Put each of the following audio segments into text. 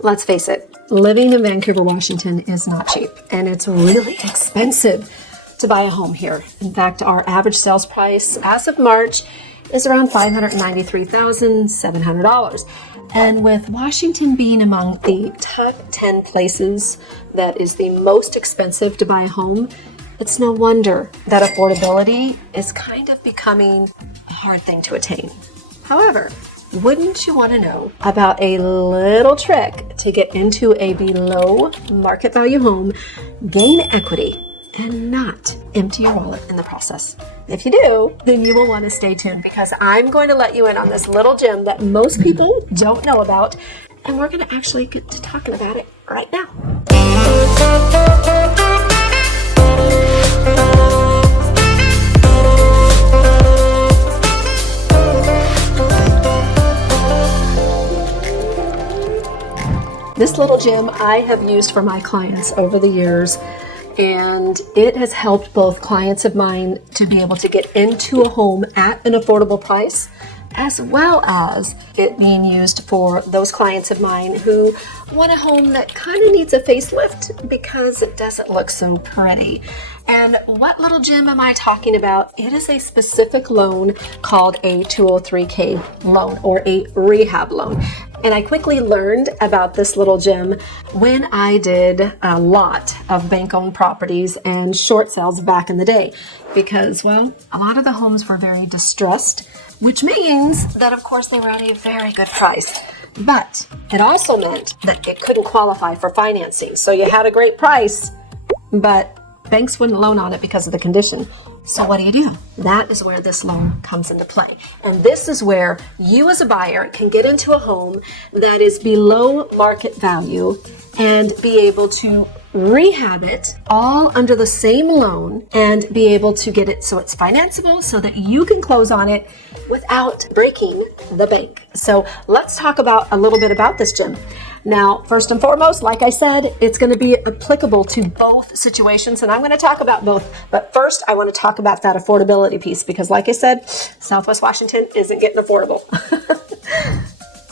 Let's face it, living in Vancouver, Washington is not cheap, and it's really expensive to buy a home here. In fact, our average sales price as of March is around $593,700. And with Washington being among the top 10 places that is the most expensive to buy a home, it's no wonder that affordability is kind of becoming a hard thing to attain. However, wouldn't you want to know about a little trick to get into a below market value home, gain equity, and not empty your wallet in the process? If you do, then you will want to stay tuned, because I'm going to let you in on this little gem that most people don't know about, and we're going to actually get to talking about it right now. This little gem I have used for my clients over the years, and it has helped both clients of mine to be able to get into a home at an affordable price, as well as it being used for those clients of mine who want a home that kind of needs a facelift because it doesn't look so pretty. And what little gem am I talking about? It is a specific loan called a 203K loan, or a rehab loan. And I quickly learned about this little gem when I did a lot of bank-owned properties and short sales back in the day, because, well, a lot of the homes were very distressed, which means that, of course, they were at a very good price. But it also meant that it couldn't qualify for financing. So you had a great price, but banks wouldn't loan on it because of the condition. So what do? That is where this loan comes into play. And this is where you as a buyer can get into a home that is below market value and be able to rehab it all under the same loan and be able to get it so it's financeable so that you can close on it without breaking the bank. So let's talk about a little bit about this gem. Now, first and foremost, like I said, it's going to be applicable to both situations, and I'm going to talk about both. But first, I want to talk about that affordability piece, because like I said, Southwest Washington isn't getting affordable.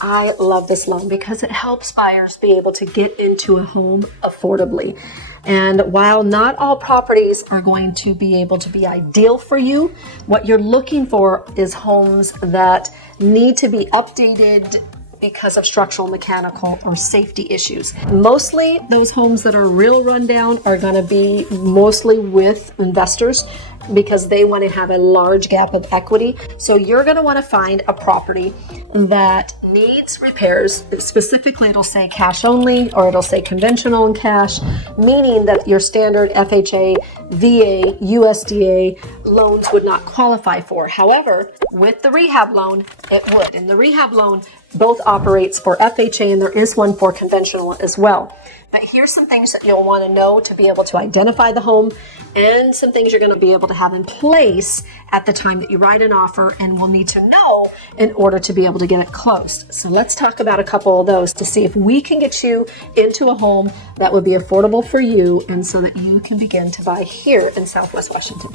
I love this loan because it helps buyers be able to get into a home affordably. And while not all properties are going to be able to be ideal for you, what you're looking for is homes that need to be updated because of structural, mechanical, or safety issues. Mostly those homes that are real rundown are going to be mostly with investors because they want to have a large gap of equity. So you're going to want to find a property that needs repairs. Specifically, it'll say cash only, or it'll say conventional and cash, meaning that your standard FHA, VA, USDA loans would not qualify for. However, with the rehab loan, it would. And the rehab loan both operates for FHA, and there is one for conventional as well. But here's some things that you'll want to know to be able to identify the home, and some things you're going to be able to have in place at the time that you write an offer and will need to know in order to be able to get it closed. So let's talk about a couple of those to see if we can get you into a home that would be affordable for you, and so that you can begin to buy here in Southwest Washington.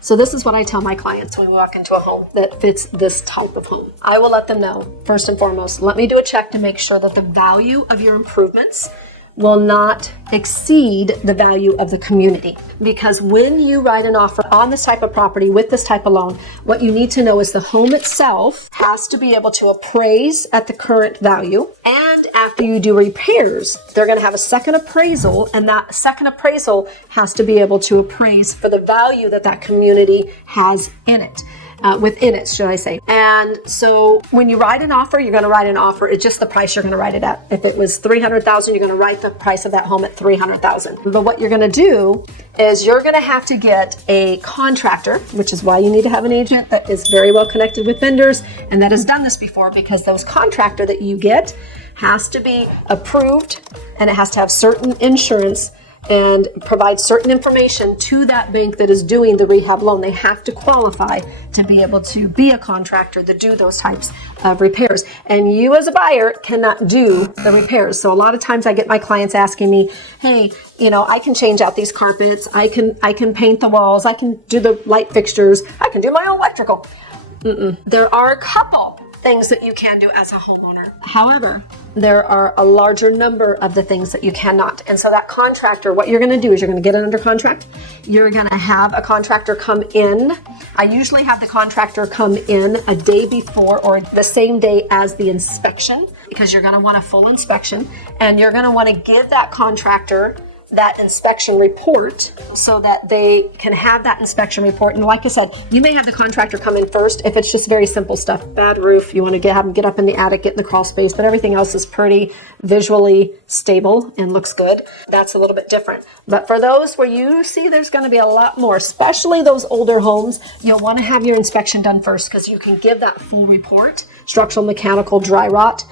So this is what I tell my clients when we walk into a home that fits this type of home. I will let them know, first and foremost, let me do a check to make sure that the value of your improvements will not exceed the value of the community. Because when you write an offer on this type of property with this type of loan, what you need to know is the home itself has to be able to appraise at the current value. And after you do repairs, they're going to have a second appraisal, and that second appraisal has to be able to appraise for the value that that community has in it. Within it, should I say. And so when you write an offer, you're going to write an offer. It's just the price you're going to write it at. If it was $300,000, you're going to write the price of that home at $300,000. But what you're going to do is you're going to have to get a contractor, which is why you need to have an agent that is very well connected with vendors and that has done this before, because those contractor that you get has to be approved, and it has to have certain insurance and provide certain information to that bank that is doing the rehab loan. They have to qualify to be able to be a contractor to do those types of repairs. And you as a buyer cannot do the repairs. So a lot of times I get my clients asking me, hey, I can change out these carpets. I can paint the walls. I can do the light fixtures. I can do my own electrical. There are a couple things that you can do as a homeowner. However, there are a larger number of the things that you cannot. And so that contractor, what you're going to do is you're going to get it under contract. You're going to have a contractor come in. I usually have the contractor come in a day before or the same day as the inspection, because you're going to want a full inspection, and you're going to want to give that contractor that inspection report so that they can have that inspection report. And like I said, you may have the contractor come in first if it's just very simple stuff. Bad roof, you want to have them get up in the attic, get in the crawl space, but everything else is pretty visually stable and looks good. That's a little bit different. But for those where you see there's going to be a lot more, especially those older homes, you'll want to have your inspection done first, because you can give that full report, structural, mechanical, dry rot,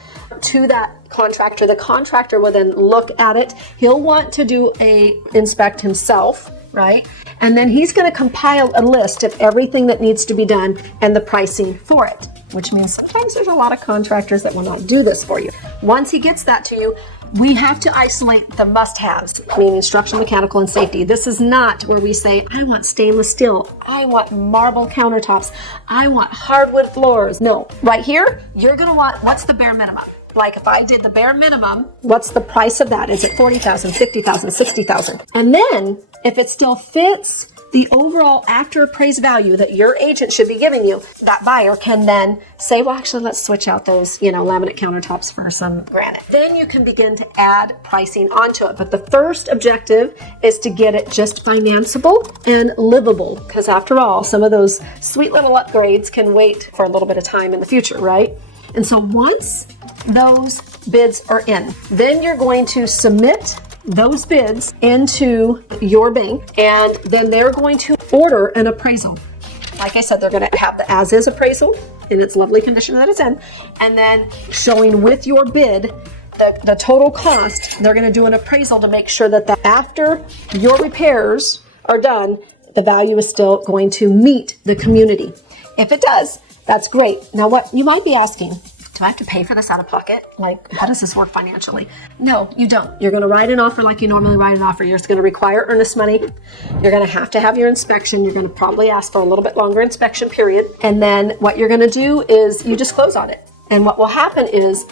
to that contractor. The contractor will then look at it. He'll want to do a inspect himself, right? And then he's going to compile a list of everything that needs to be done and the pricing for it, which means sometimes there's a lot of contractors that will not do this for you. Once he gets that to you, we have to isolate the must-haves, meaning structural, mechanical, and safety. This is not where we say, I want stainless steel, I want marble countertops, I want hardwood floors. No, right here, you're going to want, what's the bare minimum? Like if I did the bare minimum, what's the price of that? Is it $40,000, $50,000, $60,000? And then if it still fits the overall after appraised value that your agent should be giving you, that buyer can then say, well, actually, let's switch out those, laminate countertops for some granite. Then you can begin to add pricing onto it. But the first objective is to get it just financeable and livable, because after all, some of those sweet little upgrades can wait for a little bit of time in the future, right? And so once those bids are in, then you're going to submit those bids into your bank, and then they're going to order an appraisal. Like I said, they're going to have the as-is appraisal in its lovely condition that it's in, and then showing with your bid the total cost. They're going to do an appraisal to make sure that after your repairs are done, the value is still going to meet the community. If it does, that's great. Now, what you might be asking, do I have to pay for this out of pocket? Like, how does this work financially? No, you don't. You're going to write an offer like you normally write an offer. You're just going to require earnest money. You're going to have your inspection. You're going to probably ask for a little bit longer inspection period. And then what you're going to do is you just close on it. And what will happen is,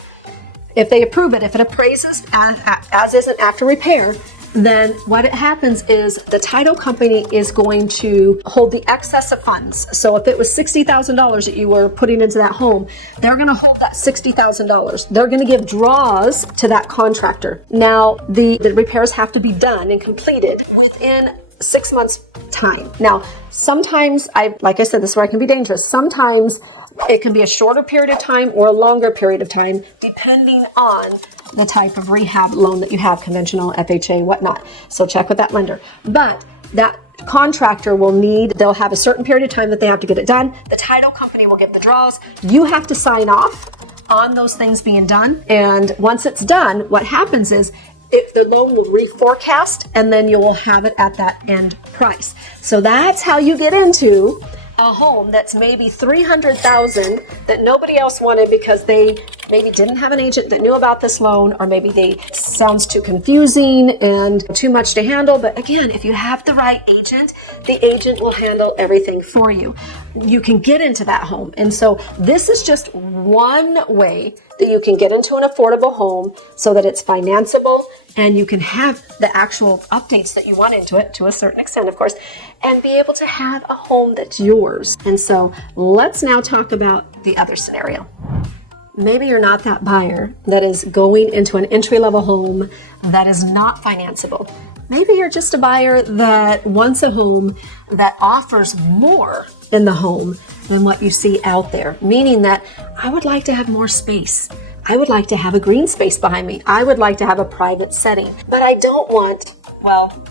if they approve it, if it appraises as is and after repair, then what happens is the title company is going to hold the excess of funds. So if it was $60,000 that you were putting into that home, they're going to hold that $60,000. They're going to give draws to that contractor. Now, the repairs have to be done and completed within 6 months' time. Now, sometimes, like I said, this is where it can be dangerous. Sometimes it can be a shorter period of time or a longer period of time, depending on the type of rehab loan that you have, conventional, FHA, whatnot. So check with that lender. But that contractor they'll have a certain period of time that they have to get it done. The title company will get the draws. You have to sign off on those things being done. And once it's done, what happens is the loan will reforecast, and then you will have it at that end price. So that's how you get into a home that's maybe $300,000 that nobody else wanted because they maybe didn't have an agent that knew about this loan, or maybe sounds too confusing and too much to handle. But again, if you have the right agent, the agent will handle everything for you. You can get into that home. And so this is just one way that you can get into an affordable home so that it's financeable, and you can have the actual updates that you want into it, to a certain extent, of course, and be able to have a home that's yours. And so let's now talk about the other scenario. Maybe you're not that buyer that is going into an entry-level home that is not financeable. Maybe you're just a buyer that wants a home that offers more in the home than what you see out there, meaning that I would like to have more space. I would like to have a green space behind me. I would like to have a private setting, but I don't want,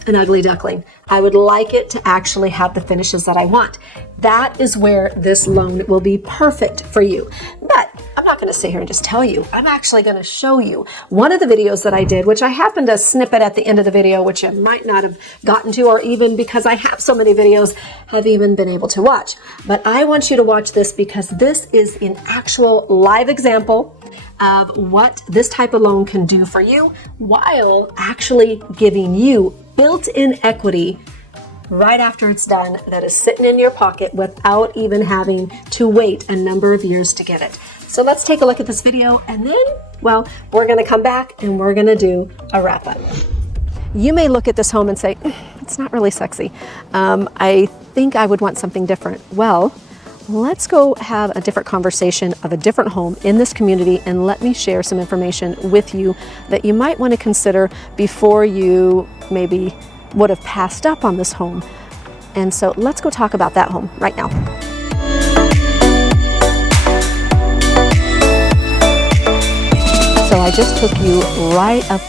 an ugly duckling. I would like it to actually have the finishes that I want. That is where this loan will be perfect for you. But I'm not going to sit here and just tell you. I'm actually going to show you one of the videos that I did, which I happened to snip it at the end of the video, which I might not have gotten to, or even because I have so many videos, have even been able to watch. But I want you to watch this because this is an actual live example of what this type of loan can do for you, while actually giving you built-in equity right after it's done, that is sitting in your pocket without even having to wait a number of years to get it. So let's take a look at this video, and then, well, we're gonna come back and we're gonna do a wrap up. You may look at this home and say, it's not really sexy. I think I would want something different. Well, let's go have a different conversation of a different home in this community, and let me share some information with you that you might want to consider before you maybe would have passed up on this home. And so let's go talk about that home right now. So I just took you right up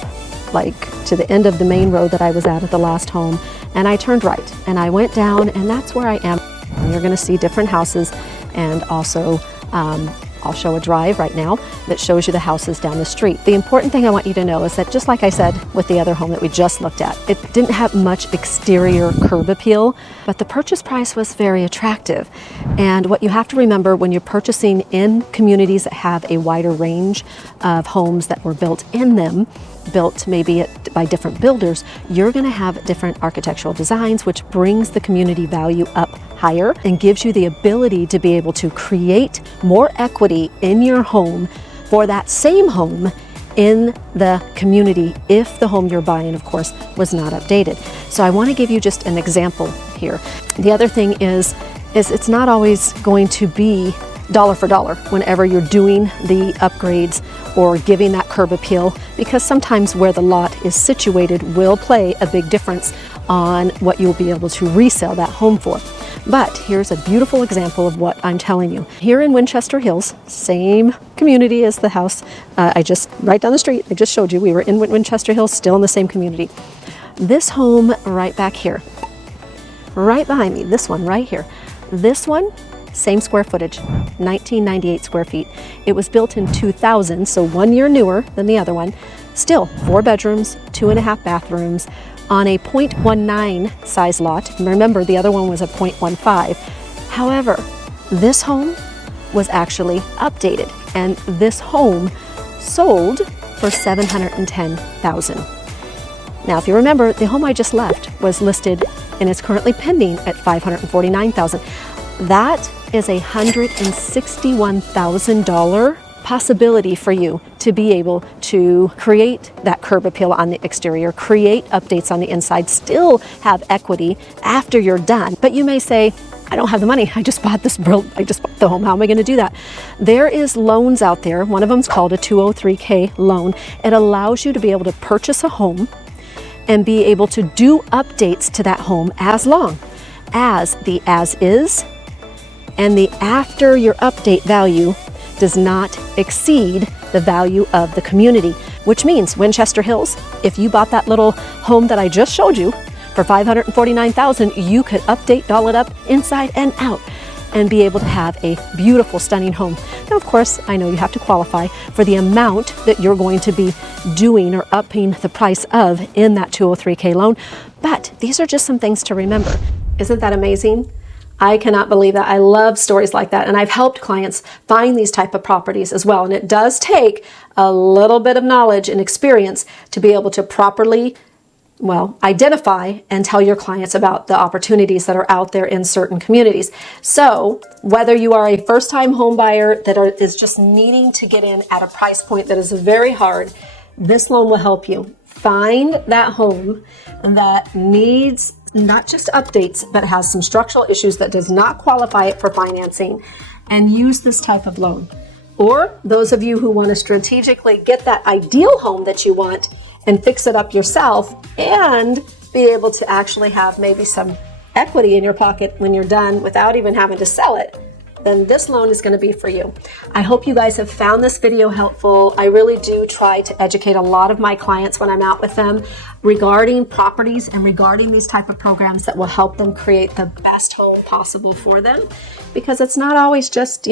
like to the end of the main road that I was at the last home, and I turned right and I went down, and that's where I am. And you're going to see different houses, and also I'll show a drive right now that shows you the houses down the street. The important thing I want you to know is that, just like I said with the other home that we just looked at, it didn't have much exterior curb appeal, but the purchase price was very attractive. And what you have to remember when you're purchasing in communities that have a wider range of homes that were built in them, built maybe by different builders, you're going to have different architectural designs, which brings the community value up higher and gives you the ability to be able to create more equity in your home for that same home in the community if the home you're buying, of course, was not updated. So I want to give you just an example here. The other thing is it's not always going to be dollar for dollar whenever you're doing the upgrades or giving that curb appeal, because sometimes where the lot is situated will play a big difference on what you'll be able to resell that home for. But here's a beautiful example of what I'm telling you. Here in Winchester Hills, same community as the house right down the street, I just showed you, we were in Winchester Hills, still in the same community. This home right back here, right behind me, this one right here, this one, same square footage, 1998 square feet. It was built in 2000, so 1 year newer than the other one. Still 4 bedrooms, 2.5 bathrooms on a 0.19 size lot. Remember, the other one was a 0.15. However, this home was actually updated, and this home sold for $710,000. Now, if you remember, the home I just left was listed and is currently pending at $549,000. That is a $161,000 possibility for you to be able to create that curb appeal on the exterior, create updates on the inside, still have equity after you're done. But you may say, I don't have the money. I just bought the home. How am I going to do that? There is loans out there. One of them is called a 203K loan. It allows you to be able to purchase a home and be able to do updates to that home as long as the as is and the after your update value does not exceed the value of the community, which means Winchester Hills, if you bought that little home that I just showed you for $549,000, you could update, doll it up inside and out and be able to have a beautiful, stunning home. Now, of course, I know you have to qualify for the amount that you're going to be doing or upping the price of in that 203K loan, but these are just some things to remember. Isn't that amazing? I cannot believe that. I love stories like that, and I've helped clients find these type of properties as well. And it does take a little bit of knowledge and experience to be able to properly, identify and tell your clients about the opportunities that are out there in certain communities. So whether you are a first-time home buyer that is just needing to get in at a price point that is very hard, this loan will help you find that home that needs not just updates, but has some structural issues that does not qualify it for financing, and use this type of loan. Or those of you who want to strategically get that ideal home that you want and fix it up yourself and be able to actually have maybe some equity in your pocket when you're done without even having to sell it, then this loan is going to be for you. I hope you guys have found this video helpful. I really do try to educate a lot of my clients when I'm out with them regarding properties and regarding these type of programs that will help them create the best home possible for them, because it's not always just,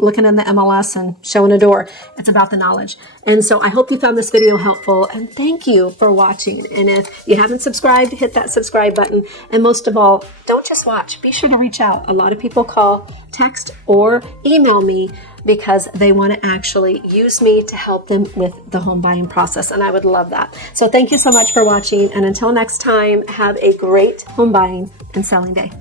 looking in the MLS and showing a door. It's about the knowledge. And so I hope you found this video helpful, and thank you for watching. And if you haven't subscribed, hit that subscribe button. And most of all, don't just watch, be sure to reach out. A lot of people call, text, or email me because they want to actually use me to help them with the home buying process. And I would love that. So thank you so much for watching. And until next time, have a great home buying and selling day.